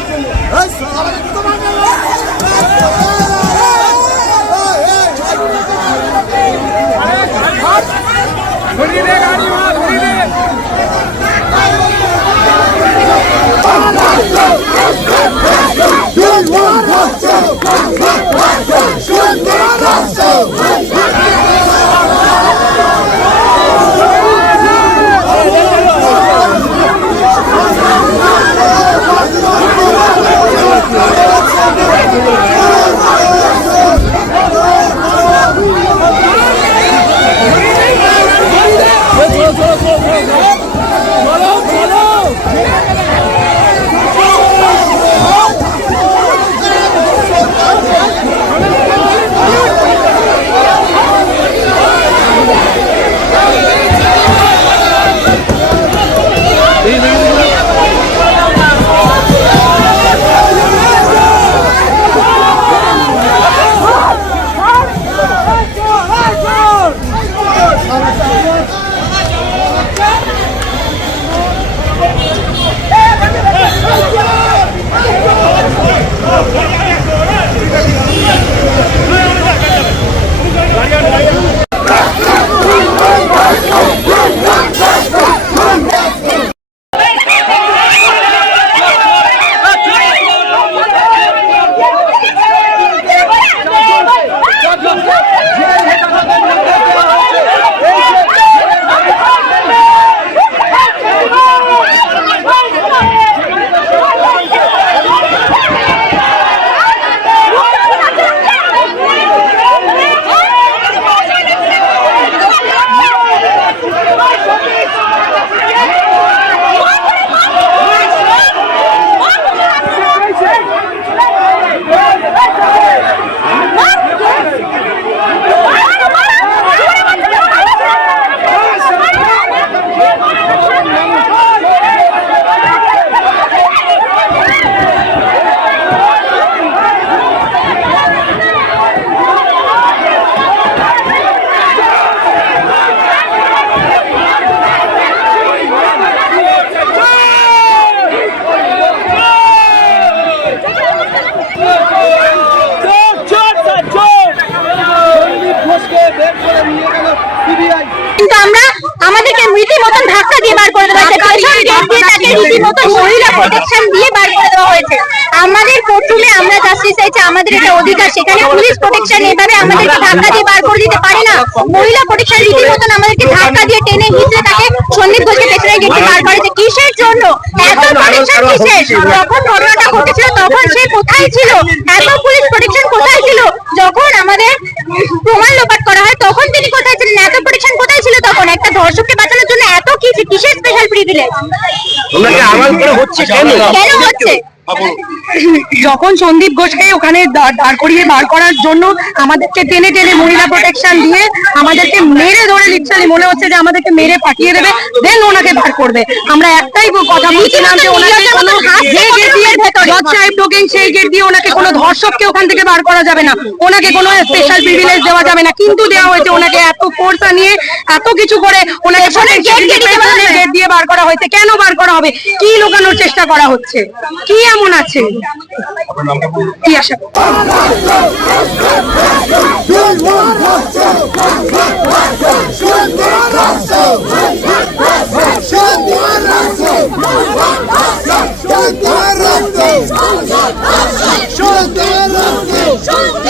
Let's go! কিন্তু আমরা আমাদেরকে রীতিমতন ধাক্কা দিয়ে বার করে দেওয়া হয়েছে। পেছন গেট দিয়ে তাকে রীতিমতন মহিলা প্রোটেকশন দিয়ে বার করে দেওয়া হয়েছে। আমাদের প্রথমে আমরা জাস্টিস চাইছি আমাদের এটা অধিকার সেখানে পুলিশ প্রোটেকশন এভাবে আমাদেরকে ধাক্কা দিয়ে বার করে দিতে পারে না। মহিলা প্রোটেকশন রীতিমতন আমাদেরকে ধাক্কা দিয়ে টেনে হিচড়ে তাকে সন্দীপ ঘোষকে পেছনে গেট বার করেছে কিসের জন্য? এত প্রোটেকশন কিসের? যখন ঘটনাটা ঘটেছিল তখন সে কোথায় ছিল? এত পুলিশ প্রোটেকশন কোথায় ছিল? যখন আমাদের প্রমাণ লোপাট করা হয় তখন তিনি কোথায় ছিলেন এত প্রোটেকশন কোথায় ছিল তখন একটা ধর্ষককে বাঁচানোর জন্য এত কি কিসের তোমরা কি আড়াল করে হচ্ছে কেন? কেন হচ্ছে? যখন সন্দীপ ঘোষকে ওখানে দাঁড় করিয়ে বার করার জন্য আমাদেরকে টেনে টেনে মহিলা প্রোটেকশন দিয়ে আমাদেরকে মেরে ধরে লিটারালি মনে হচ্ছে যে আমাদেরকে মেরে পাঠিয়ে দেবে দেন ওনাকে বার করবে। আমরা একটাই কথা বলছিলাম যে ওনাকে কোনো যে গেট দিয়ে জজ সাহেব ঢোকেন সেই গেট দিয়ে ওনাকে কোনো ধর্ষককে ওখান থেকে বার করা যাবে না। ওনাকে কোনো স্পেশাল প্রিভিলেজ দেওয়া যাবে না। কিন্তু দেওয়া হয়েছে ওনাকে এত ফোর্স নিয়ে এত কিছু করে ওনাকে গেট দিয়ে বার করা হয়েছে। কেন বার করা হবে? কি লুকানোর চেষ্টা করা হচ্ছে? কি এমন আছে কি আশা Shut